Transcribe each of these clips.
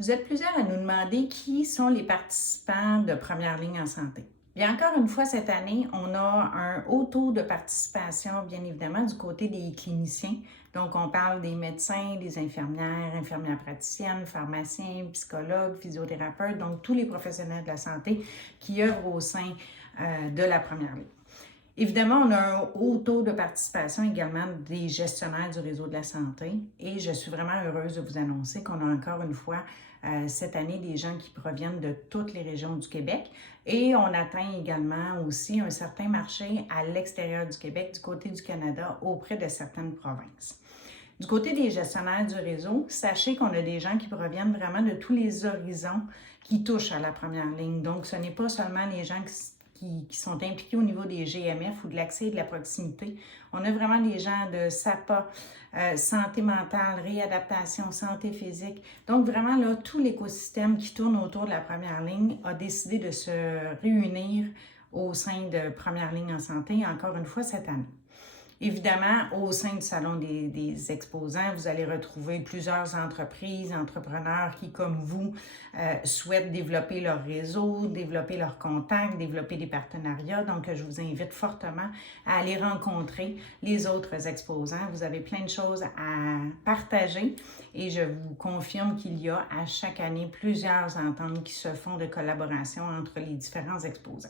Vous êtes plusieurs à nous demander qui sont les participants de première ligne en santé. Bien, encore une fois, cette année, on a un haut taux de participation, bien évidemment, du côté des cliniciens. Donc, on parle des médecins, des infirmières, infirmières praticiennes, pharmaciens, psychologues, physiothérapeutes, donc tous les professionnels de la santé qui œuvrent au sein de la première ligne. Évidemment, on a un haut taux de participation également des gestionnaires du réseau de la santé et je suis vraiment heureuse de vous annoncer qu'on a encore une fois cette année des gens qui proviennent de toutes les régions du Québec et on atteint également aussi un certain marché à l'extérieur du Québec, du côté du Canada, auprès de certaines provinces. Du côté des gestionnaires du réseau, sachez qu'on a des gens qui proviennent vraiment de tous les horizons qui touchent à la première ligne. Donc, ce n'est pas seulement les gens qui sont impliqués au niveau des GMF ou de l'accès et de la proximité. On a vraiment des gens de SAPA, santé mentale, réadaptation, santé physique. Donc, vraiment, là, tout l'écosystème qui tourne autour de la première ligne a décidé de se réunir au sein de Première ligne en santé, encore une fois, cette année. Évidemment, au sein du Salon des exposants, vous allez retrouver plusieurs entreprises, entrepreneurs qui, comme vous, souhaitent développer leur réseau, développer leurs contacts, développer des partenariats. Donc, je vous invite fortement à aller rencontrer les autres exposants. Vous avez plein de choses à partager et je vous confirme qu'il y a à chaque année plusieurs ententes qui se font de collaboration entre les différents exposants.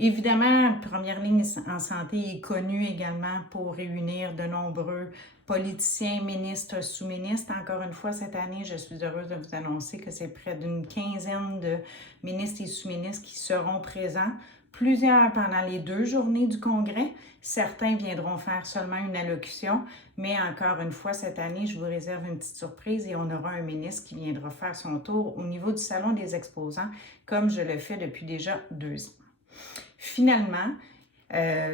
Évidemment, Première ligne en santé est connue également pour réunir de nombreux politiciens, ministres, sous-ministres. Encore une fois, cette année, je suis heureuse de vous annoncer que c'est près d'une quinzaine de ministres et sous-ministres qui seront présents, plusieurs pendant les 2 journées du congrès. Certains viendront faire seulement une allocution, mais encore une fois, cette année, je vous réserve une petite surprise et on aura un ministre qui viendra faire son tour au niveau du Salon des exposants, comme je le fais depuis déjà 2 ans. Finalement,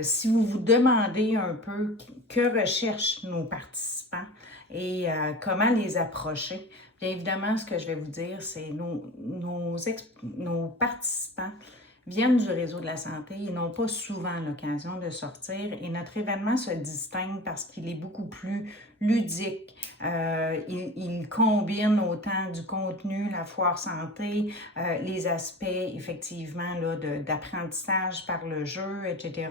si vous vous demandez un peu que recherchent nos participants et comment les approcher, bien évidemment, ce que je vais vous dire, c'est nos participants viennent du réseau de la santé et n'ont pas souvent l'occasion de sortir. Et notre événement se distingue parce qu'il est beaucoup plus ludique. Il combine autant du contenu, la foire santé, les aspects effectivement là, d'apprentissage par le jeu, etc.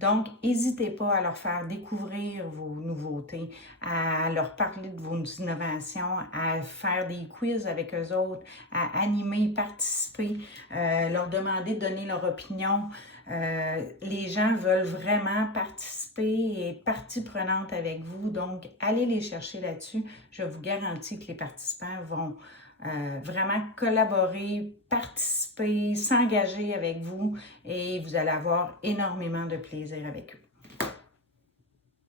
Donc, n'hésitez pas à leur faire découvrir vos nouveautés, à leur parler de vos innovations, à faire des quiz avec eux autres, à animer, participer, leur demander de donner leur opinion. Les gens veulent vraiment participer et être partie prenante avec vous, donc allez les chercher là-dessus. Je vous garantis que les participants vont vraiment collaborer, participer, s'engager avec vous et vous allez avoir énormément de plaisir avec eux.